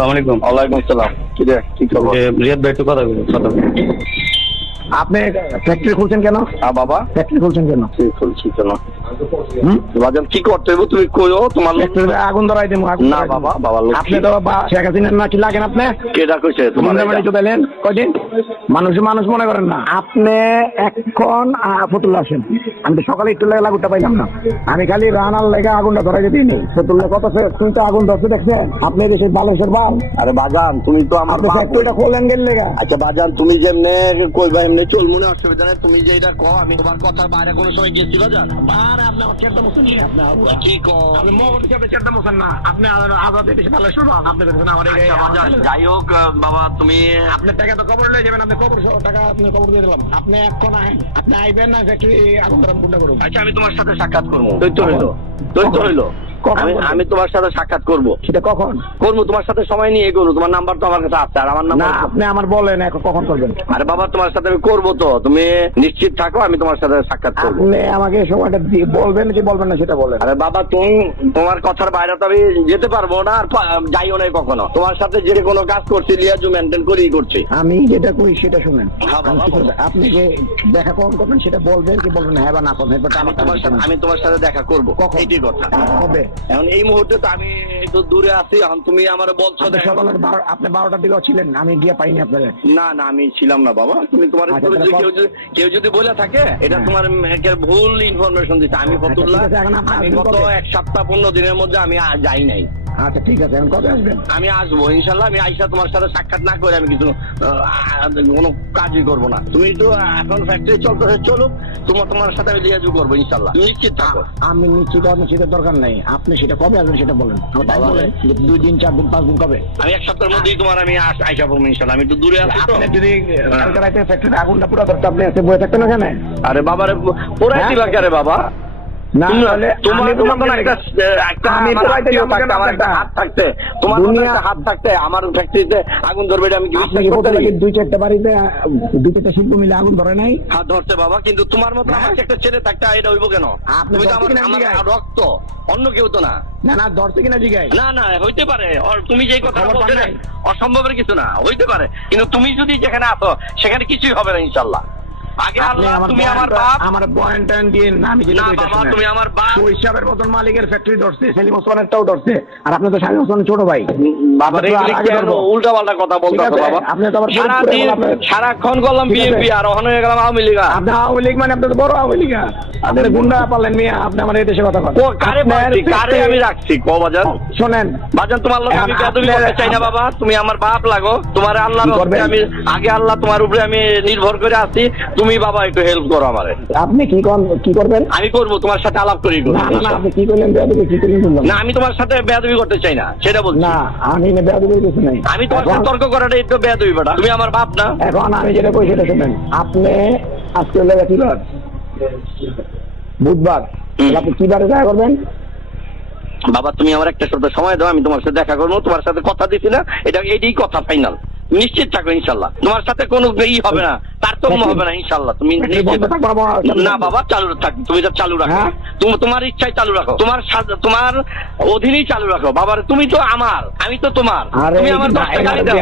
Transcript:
আসসালামু আলাইকুম। ওয়ালাইকুম আসসালাম। কি রে, কি খবর? রিয়াদ ভাই একটু কথা বলুন। আপনি ফ্যাক্টরি খুলছেন কেন? বাবা ফ্যাক্টরি খুলছেন কেন? তুই খুলছি কেন? বাজান কি করতে হইব তুমি কইও তোমার ফ্যাক্টরিতে আগুন ধরাই দেবো। না বাবা, বাবা লোক আপনি তো শেখ হাসিনার নাকি লাগেন। আপনি কেডা কইছে তোমার গুন্ডামারি তো পেলেন কয়দিন? মানুষ মনে করেন না। আপনি এখন ফতুল্লা আসেন। আমি তো সকালে একটু লেগে লাগুটা পাইলাম না। আমি খালি রানার লেগে আগুনটা ধরাই দিই নি। ফতুল্লা কত তুমি তো আগুন ধরতে দেখছেন? আপনি দেশের বালেশ্বর বাল। আরে বাজান তুমি তো আমার আপনি ফ্যাক্টরিটা খোলেন গেল লেগা। আচ্ছা বাজান তুমি যেমনে কইবা এমনি চল, মনে অসুবিধা নাই। তুমি যেটা কও আমি তোমার কথার বাইরে কোনো সময় গেছি বাজান? আরে আপনি আমার চেষ্টা করছেন না। আপনি কি কও? আপনি মহল থেকে আপনি চেষ্টা করছেন না। আপনি আজাদ দেশে বালেশ্বর বাল। আপনি দেখছেন আমার এই বাজান যাই হোক বাবা, তুমি আপনার টাকা তো কবর লয়ে যাবেন। আপনি কবর সহ টাকা আপনি কবর দিয়ে দিলাম। আপনি এখন আপনি আইবেন না ফ্যাক্টরি আগুন ধরাম গুন্ডা করুন। আচ্ছা আমি তোমার সাথে সাক্ষাৎ করবো। তো হইলো আমি তোমার সাথে সাক্ষাৎ করবো। সেটা কখন করবো? তোমার সাথে সময় নিয়ে এগোনো। তোমার নাম্বার তো আমার কাছে আছে। আর আমার না, নাম্বার আপনি আমার বলেন এখন কখন করবেন। আরে বাবা তোমার সাথে আমি করবো তো, তুমি নিশ্চিত থাকো আমি তোমার সাথে সাক্ষাৎ করবো। আপনি আমাকে সময়টা বলবেন কি বলবেন না সেটা বলেন। আরে বাবা তোমার কথার বাইরে তো আমি যেতে পারবো না, আর যাইও না কখনো। তোমার সাথে যে কোনো কাজ করছি লিয়াজু মেনটেন করেই করছি। আমি যেটা কই সেটা শুনেন। হ্যাঁ বাবা, আপনি যে দেখা কখন করবেন সেটা বলবেন কি বলবেন না, হ্যাঁ বা না করবেন। আমি তোমার সাথে দেখা করবো, এইটাই কথা। হবে এখন এই মুহূর্তে তো আমি একটু দূরে আছি। এখন তুমি আমার বলছো সকালে আপনি 12টার দিকে ছিলেন, আমি গিয়ে পাইনি আপনাদের। না আমি ছিলাম না বাবা। তুমি তোমার কেউ যদি বলে থাকে এটা তোমার ভুল ইনফরমেশন দিচ্ছে। আমি ফতুল্লাহ, আমি গত 1 সপ্তাহ 15 দিনের মধ্যে আমি যাই নাই। আচ্ছা ঠিক আছে, এখন কবে আসবেন? আমি আসবো ইনশাল্লাহ। আমি আইসা তোমার সাথে সাক্ষাৎ না করে আমি কিছু কোনো কাজই করবো না। তুমি একটু এখন ফ্যাক্টরি চলতেছে, চলুক। তোমার সাথে আমি লিয়াজু করবো ইনশাল্লাহ, নিশ্চিত থাকো। আমি নিশ্চিতের দরকার নাই। আপনি সেটা কবে আসবেন সেটা বলেন। 2 দিন 4 দিন 5 দিন কবে? আমি 1 সপ্তাহের মধ্যেই তোমার আমি আইসা পড়বো ইনশাল্লাহ। আমি একটু দূরে আছি তো। আপনি যদি কালকে রাতে ফ্যাক্টরিতে আগুনটা পুরো ধরতে আপনি এসে বয়ে থাকতেন না কেন? আরে বাবারে পোড়াই দিবা কে বাবা? আমার ফ্যাক্টরিতে আগুন ধরবে আমি কি? 2-4টা বাড়িতে 2-4টা শিল্প মিলে আগুন ধরে নাই? হাত ধরতে বাবা, কিন্তু তোমার মতো আমার একটা ছেলে থাকতে এটা হইব কেন? তুমি তো আমার রক্ত, অন্য কেউ তো না। না ধরছে কিনা জিগাই? না হইতে পারে। তুমি যে কথা বলছো না অসম্ভবের কিছু না, হইতে পারে। কিন্তু তুমি যদি যেখানে আছো সেখানে কিছুই হবে না ইনশাল্লাহ। আগে আল্লাহ, তুমি আমার বাপ। আমার পয়েন্ট দিয়ে না, আমি না বাবা তুমি আমার বাপ। হিসাবের মতন মালিকের ফ্যাক্টরি ধরছে, সেলিম ওসমানেরটাও ধরছে। আর আপনি তো শামীম ওসমানের ছোট ভাই। বাবা উল্টা পাল্টা কথা বলতেছো বাবা। আপনি তো আবার সারাক্ষণ করলাম বিএনপি আর অহন হয়ে গেলাম আওয়ামী লীগ। আপনি আওয়ামী লীগ মানে আপনি তো বড় আওয়ামী লীগ। আপনি গুন্ডা পালেন মিয়া। আপনি আমার এই দেশে কথা বলেন। কারে আমি রাখছি কো বাজার? শোনেন বাজার, তোমার লোক আমি বেয়াদবি করতে চাই না বাবা। তুমি আমার বাপ লাগো। তোমার আল্লাহর রহমতে আমি আগে আল্লাহ তোমার উপরে আমি নির্ভর করে আছি। তুমি বাবা একটু হেল্প করো আমারে। আপনি কি করবেন? আমি করব, তোমার সাথে আলাপ করি। না আপনি কি করলেন? বেয়াদবি কি করলেন? না আমি তোমার সাথে বেয়াদবি করতে চাই না, সেটা বলছি। না আমি বেয়াদবি কিছু নাই। আমি তোমার সাথে তর্ক করাটা একটু বেয়াদবি বেটা। তুমি আমার বাপ না। এখন আমি যেটা কই সেটা শুনেন। আপনি আজকে লেগে ছিল বুধবার, আপনি কি বারে দেখা করবেন? বাবা তুমি আমার একটা সপ্তাহ সময় দাও, আমি তোমার সাথে দেখা করবো। তোমার সাথে কথা দিছি না, এটাই কথা ফাইনাল। নিশ্চিত থাকো ইনশাল্লাহ। তোমার সাথে কোনো হবে না, তারতম্য হবে না ইনশাল্লাহ। তুমি না বাবা চালু থাক, তুমি এটা চালু রাখো। তোমার ইচ্ছাই চালু রাখো, তোমার অধীনেই চালু রাখো বাবার। তুমি তো আমার, আমি তো তোমার। তুমি আমার 10 টাকা দাও।